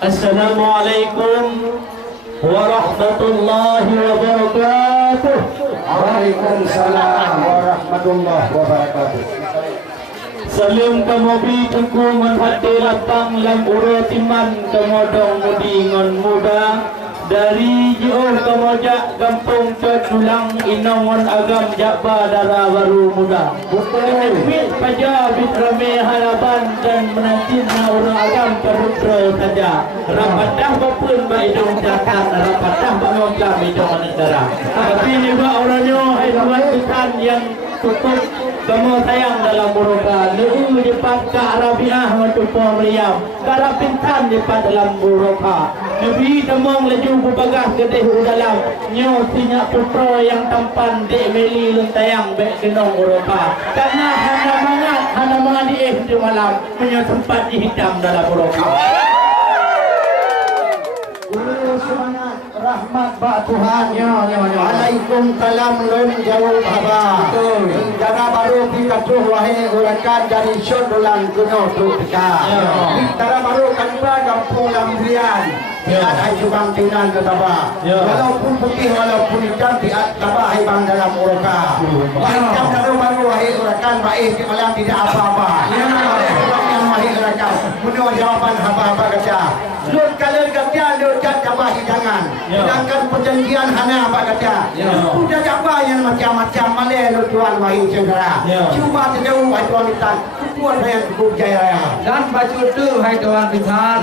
Assalamualaikum warahmatullahi wabarakatuh. Waalaikumsalam warahmatullahi wabarakatuh. Salam kamobi tengku menghati lapang lam urutiman kemodong mudingon muda dari jauh kemojak kampung Cedulang inongon agam Jakba Dara Baru Muda. Bit paja bit rame harapan dan menantina orang agam Perutro saja. Rapatah bapun ba idong jakat, rapatah bangokam idong negara. Tapi ni ba orangnya hai tuan Tuhan yang cukup kamu sayang dalam buroka. Lehu depan ke Arabiah mencukup meriam. Karapintan depan dalam buroka. Nabi temong laju bubagah gedeh dalam. Nyo sinyak putra yang tampan dek meli luntayang bek genong buroka. Karena hana mangat di malam punya tempat dihitam dalam buroka. Semangat rahmat ba Tuhan. Alaikum salam lem jauh baba. Dara baru kita tuh wahai urakan dari Cedulang kuno tu kita. Dara baru kan kampung Lambrian. Biar hai jubang tinan ke tabah. Walaupun putih walaupun hitam biar tabah hai bang dalam uroka. Macam dara baru wahai urakan baik di malam tidak apa-apa. Yang wahai urakan menurut jawapan hamba-hamba kerja. Lut kalau kerja lut tabah hidangan. Sedangkan perjanjian hana apa kata. Sudah apa yang macam-macam malai lut tuan wahai saudara. Cuba sejauh wahai tuan Pitan. Kuat yang cukup jaya raya. Dan baju tu hai tuan Pitan.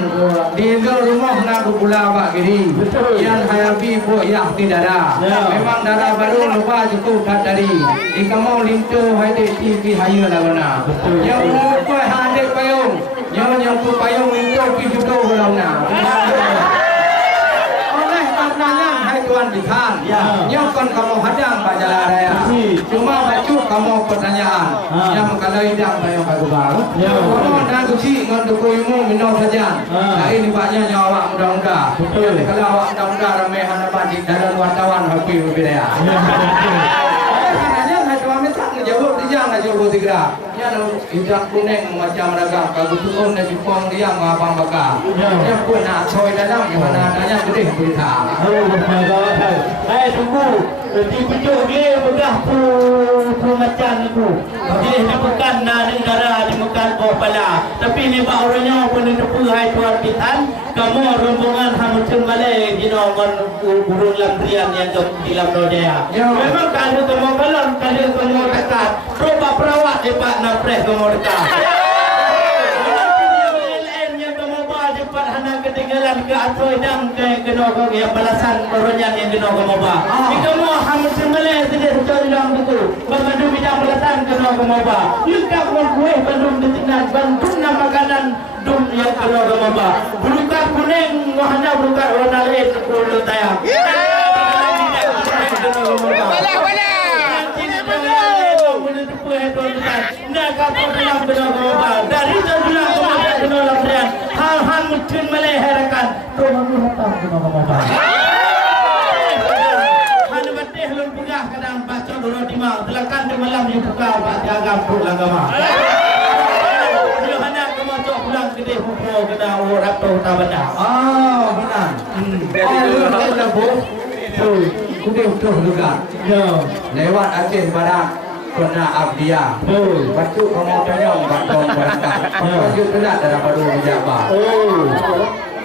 Di rumah nak pula Pak Giri. Yang hayapi buat yang tidak ada. Memang darah baru lupa cukup kat dari. Di kamu lintu hai di TV haya lah guna. Yang lupa hadek payung. Yang ku payung lintu pergi juga belum nak. Oleh karenanya hai tuan Pitan. Yang kon kamu hadang Pak Jalan Raya. Cuma baju kamu pertanyaan. Yang kalau hidang payung baru baru. Kamu nak kusi ngan dukuimu minum saja. Nah ini banyak nyawa muda-muda. Kalau awak muda-muda ramai hana banding dalam wartawan happy berbeda. Karena hai tuan Pitan jawab dia nak jawab segera. Yang hidang kuning macam ragam kalau turun dari pong dia ngabang bakar. Yang pun nak coy dalam yang mana adanya gede berita. Hai tunggu. Di pucuk dia begah pu macan tu. Dia ni bukan negara di Mekah Bopala. Tapi ni bak orangnya pun depu hai tuan Pitan. Kamu rombongan Hamutun Malay di nomor burung lambrian yang di Lamdodaya. Memang kalau kamu balon, kalau kamu dekat, coba perawat dekat napres kamu dekat. Ketinggalan ke atoi dang ke genok yang balasan koronyan yang genok moba. Jika mau hamil sembelih tidak secari dalam itu. Bandu bidang balasan genok moba. Jika mau kue bandung ditinan bandung nama makanan dum yang genok moba. Bulukat kuning wahana bulukat warna lain kulo tayang. Dari Cedulang ke Lambrian hal-hal mungkin meleherakan rumah hatang kena ngomong. Hana batih lun pegah kadang baca dulu dimang telakan di malam di buka baca agam pulang agama. Dia hana kemacok pulang gede hukum kena orang tu tabada. Benar. Jadi kalau dah bos, kuda juga. Lewat Aceh Barat. Kena Abdia. Batu kamu tanya batong berangkat. Baju telat dalam baru menjabat.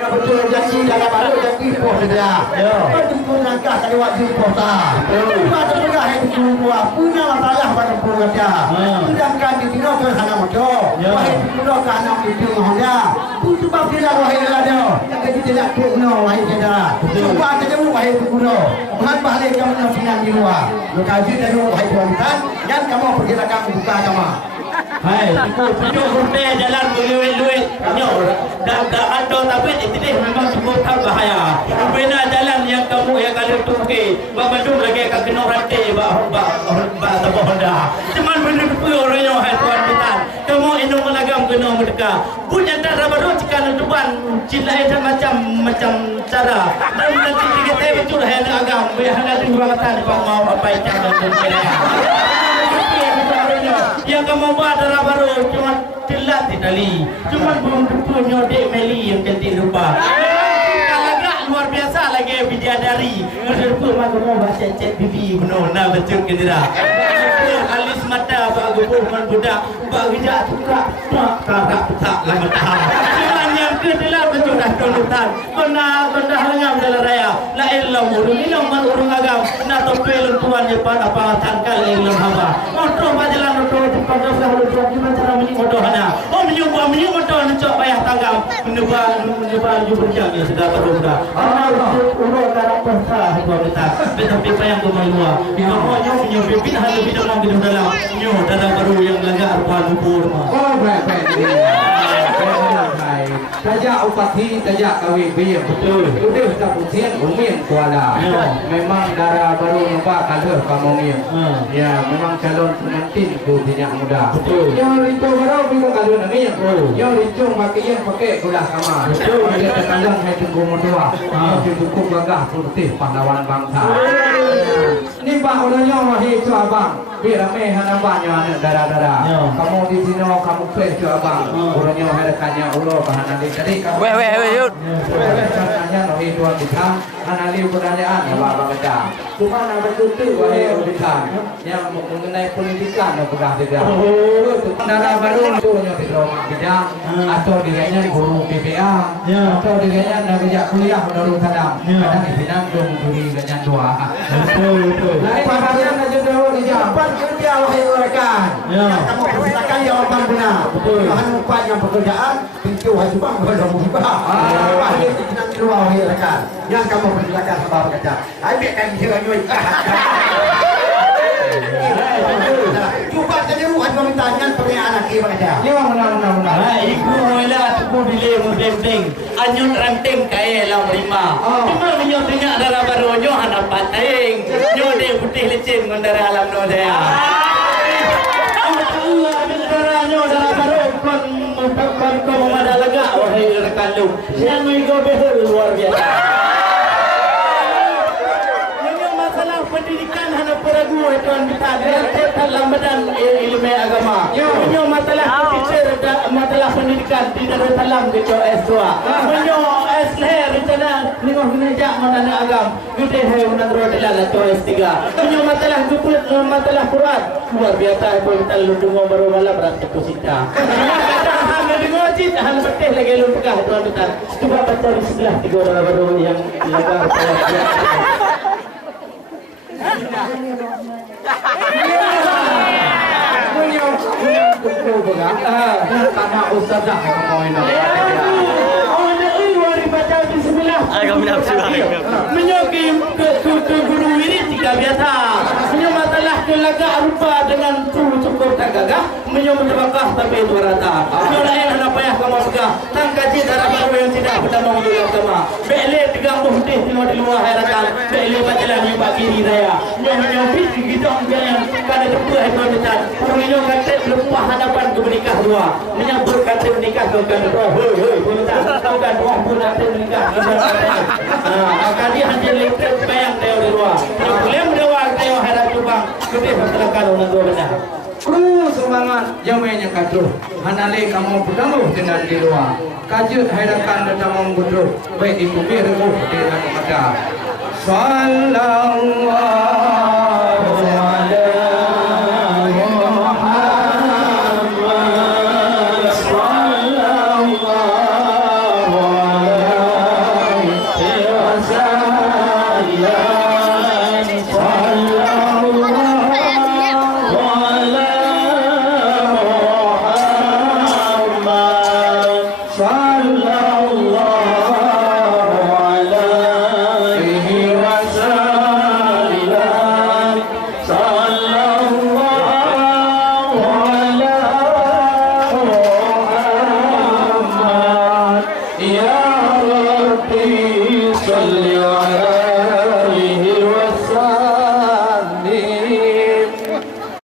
Yang betul jadi dalam baru jadi poh dia. Ya. Betul langkah dari wajib kota. Cuma terpegah itu semua punya masalah pada pulau dia. Sedangkan di sini tu sana motor. Wahai pulau kana itu Honda. Itu sebab dia wahai dia. Jadi tidak puno wahai saudara. Cuba saja wahai pulau. Tuhan balik kamu nak sinan di luar. Lokasi dari wahai tuan dan kamu pergilah buka agama. Hai, tunjuk hotel jalan berluit-luit. Nyok, dah ada tapi ini memang cukup tak bahaya. Bina jalan yang kamu yang kalau tukar, Bandung lagi akan kena rantai bah tabah Honda. Cuman benda tu orangnya hai tuan kita. Kamu indung melagam kena merdeka. Punya cara baru cikan tuan cilai macam cara. Dan nanti kita tahu betul hai agam. Biar nanti berangkat mau apa yang jangan berkira. Yang kamu buat adalah baru cuma telat tadi. Cuma belum punya dek Meli yang cantik rupa. Agak luar biasa lagi bidadari. Betul kamu baca chat bibi benar. Nah betul ke tidak? Alis mata bagus pun budak. Bagian suka tak tak lama tahan. Cuma yang kedua betul dah konutan. Kena hanya dalam raya. La ilah urung ilang urung agam. Na topel tuan je pada pangatan kali ilang haba. Motor bajalan motor pada sahur tuan gimana cara menyudohana. Oh menyubah motor nak payah tanggam. Menyubah berjam ya sudah berubah. Urung karakter sah kita. Tetapi payah bermaluah. Pokoknya menyubah hal lebih dalam dalam baru yang langgar rupa lumpur. Oh baik. Tajak upati, tajak kawin biar betul. Udah tak putih, umien kuala. Memang darah baru nampak kalah kamu ni. Ya, memang calon pengantin tu tidak mudah. Betul. Yang itu baru bingung kalah nanti. Yang itu pakai gula sama. Betul. Dia terkadang hai tunggu mendua. Dia cukup gagah putih pahlawan bangsa. Ni pak orangnya wahai tu abang. Biar ramai hanapannya darah-darah. Kamu di sini kamu fresh tu abang. Orangnya hadakannya ulo bahan tadi kamu yuk. Caranya nabi tuan ditang analisis pertanyaan ya Pak Baca. Cuma nak betul wahai auditan yang mengenai pendidikan dan pegang tidak. Darah baru itu hanya di rumah bidang atau dirinya guru PPA atau dirinya nak kerja kuliah menurut sadam. Kadang di bidang dong duri dengan dua. Betul. Lain pasien aja dulu dijawab kerja wahai rekan. Kamu persilakan jawaban benar. Bahan upah yang pekerjaan pintu hajubang belum buka. Wahai pimpinan keluar wahai rekan. Yang kamu persilakan sebab kerja. Ambil kami nyoi. Cuba saja buat pertanyaan pertanyaan lagi bekerja. Ya benar. Iku mula tuku bila mudeng anyut ranting kaya lam lima. Cuma menyo tengah darah baru nyo hana pateng. Nyo de putih licin ngondara alam no daya. Allah darah nyo darah baru kon memada lega wahai rekan lu. Yang menggo behel luar biasa. Pendidikan hanya peragu tuan kita dalam badan ilmu agama. Menyo masalah teacher masalah pendidikan tidak dalam itu S2. Menyo S leher rencana lingkup gereja mana agam. Gede hai unang roda dalam itu S3. Menyo masalah juput masalah Quran luar biasa itu kita luntungo baru malam berat itu sita. Hal dengoji hal betih lagi lu pegah tuan kita. Coba baca di sebelah tiga orang baru yang legar. Karena ustazah ngomongin Kami nafsu menyoki ke guru wirid jika biasa menyo masalah kelaga rupa dengan cukup tak gagah menyo menyebabkan tapi itu rata menyo lain hana payah kamu pegah tang kaji darah baru yang tidak pertama untuk agama bele tiga putih semua di luar hairan bele bajalan yang pak kiri raya menyo bisi gidong jangan kada tepu hairan detan menyo kata lepas hadapan ke menikah dua menyambut kata menikah bukan hoi bukan buah pun kata menikah kali hanya lekat bayang dia di luar. Problem dia dia harap cuba kita masyarakat orang tua benar. Kru semangat jamnya kacau. Hanale kamu bertemu dengan di luar. Kajut hadapan datang gudur. Baik itu biar aku di dalam mata. Sallallahu